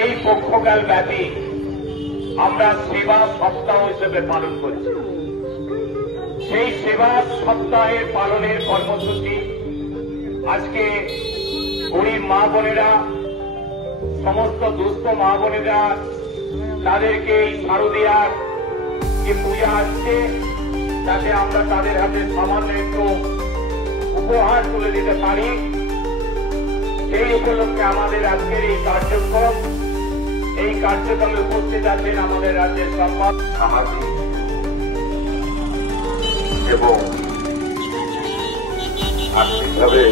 এই পক্ষকাল ব্যাপী আমরা সেবা সপ্তাহ হিসেবে পালন করছি। সেই সেবা সপ্তাহের পালনের কর্মসূচি আজকে গরিব মা বোনেরা, সমস্ত দুস্থ মা বোনেরা তাদেরকে এই শারদীয়ার যে পূজা আসছে তাতে আমরা তাদের হাতে সামান্য একটু উপহার তুলে দিতে পারি। সেই উপলক্ষে আমাদের আজকের এই কার্যক্রম, এই কার্যক্রমে উপস্থিত আছেন আমাদের রাজ্যের সম্মান সামাজিক এবং আর্থিকভাবে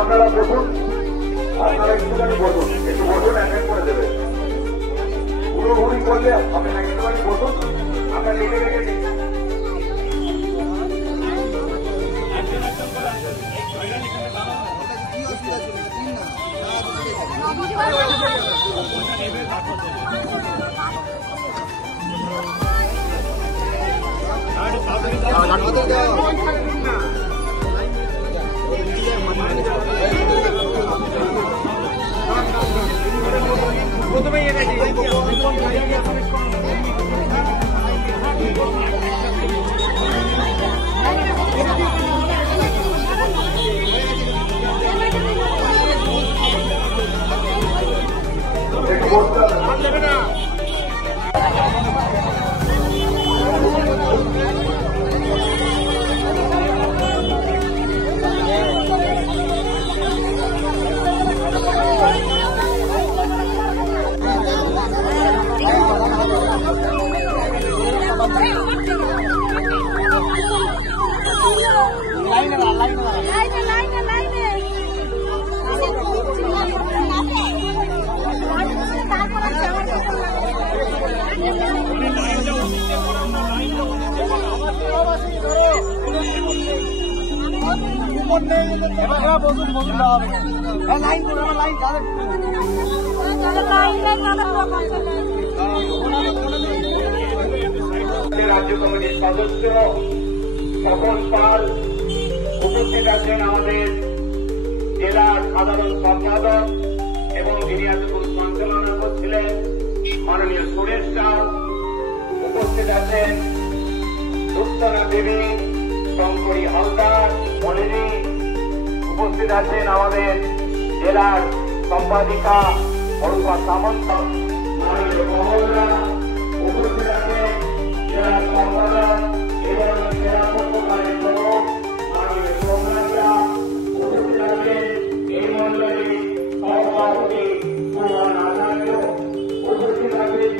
আপনারা বলুন, আপনারা একটুখানি বলুন, একটু বলুন, অ্যাটেন্ড করে দেবেন। পুরোপুরি করলে হবে না, একটুখানি বলুন, আমরা লিখে রেখেছি। রাজ্য কমিটির সদস্য স্বপন পাল উপস্থিত আছেন, আমাদের জেলার সাধারণ সম্পাদক এবং যিনি এতক্ষণ সঞ্চালনা করছিলেন মাননীয় সুরেশ রাও উপস্থিত আছেন, দুস্তনা দেবী, শঙ্করী হালদার, মনিরি উপস্থিত আছেন, আমাদের জেলার সম্পাদিকা অরূপা সামন্ত, মাননীয় মহলরা উপস্থিত আছেন, জেলার সম্পাদক এবং জেলা পক্ষকারের প্রমুখ মাননীয় সোমনাথরা উপস্থিত আছেন, এই মন্ডলী সভাপতি সুমন আচার্য উপস্থিত আছেন,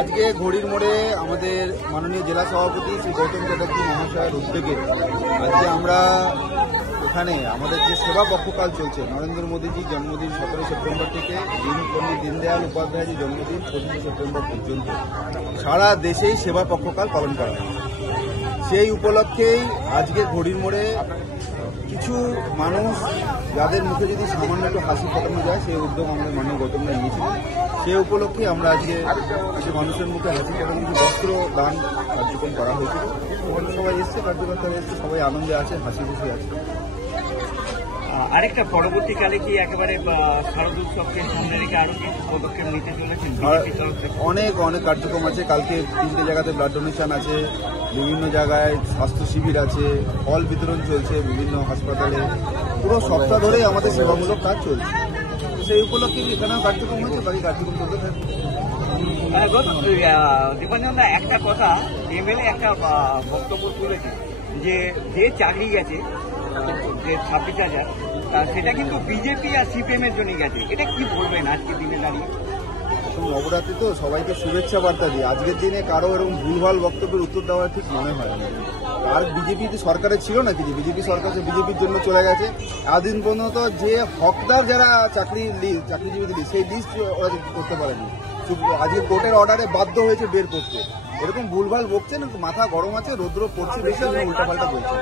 আজকে ঘড়ির মোড়ে আমাদের মাননীয় জেলা সভাপতি শ্রী গৌতম চ্যাটার্জি মহাশয়ের উদ্যোগে আজকে আমরা এখানে আমাদের যে সেবা পক্ষকাল চলছে, নরেন্দ্র মোদীজির জন্মদিন 17 সেপ্টেম্বর থেকে পণ্ডিত দীনদয়াল উপাধ্যায়জির জন্মদিন 25 সেপ্টেম্বর পর্যন্ত সারা দেশেই সেবা পক্ষকাল পালন করা হয়। সেই উপলক্ষেই আজকে ঘড়ির মোড়ে কিছু মানুষ যাদের মুখে যদি সামান্য একটু হাসি ফোটানো যায়, সেই উদ্যোগ আমাদের মাননীয় গৌতমরা নিয়েছিলেন। সেই উপলক্ষে আমরা আজকে কিছু মানুষের মুখে হাসি ফোটানো কিছু বস্ত্র দান কার্যক্রম করা হয়েছিল। ওখানে সবাই এসছে, কার্যকর্তারা এসছে, সবাই আনন্দে আছে, হাসি খুশি আছে। আরেকটা পরবর্তীকালে কি একেবারে শারদ উৎসবকে সামনে রেখে আরো কিছু পদক্ষেপ নিতে চলেছেন? অনেক অনেক কার্যক্রম আছে। কালকে 3টে জায়গাতে ব্লাড ডোনেশন আছে, বিভিন্ন জায়গায় স্বাস্থ্য শিবির আছে, ফল বিতরণ চলছে বিভিন্ন হাসপাতালে। পুরো সপ্তাহ ধরেই আমাদের সেবামূলক কাজ চলছে। সেই উপলক্ষে এখানেও কার্যক্রম হয়েছে, বাকি কার্যক্রম চলতে থাকে। দীপাঞ্জনদা, একটা কথা এমএলএ একটা বক্তব্য তুলেছে যে চাকরি গেছে যে 26,000 সেটা কিন্তু বিজেপি আর সিপিএম এর জন্য গেছে, এটা কি বলবেন আজকে দিনে দাঁড়িয়ে? এখন নবরাত্রি তো সবাইকে শুভেচ্ছা বার্তা দিই। আজকের দিনে কারো এরকম ভুলভাল বক্তব্যের উত্তর দেওয়া ঠিক মনে হয় না। আর বিজেপি সরকারের ছিল নাকি যে বিজেপি সরকার বিজেপির জন্য চলে গেছে? এতদিন পর্যন্ত যে হকদার যারা চাকরিজীবী লিস্ট, সেই লিস্ট ওরা করতে পারেনি। আজকে কোর্টের অর্ডারে বাধ্য হয়েছে বের করতে। এরকম ভুলভাল বকছেন, মাথা গরম আছে, রৌদ্র পড়ছে বেশি, উল্টাপাল্টা বলছে।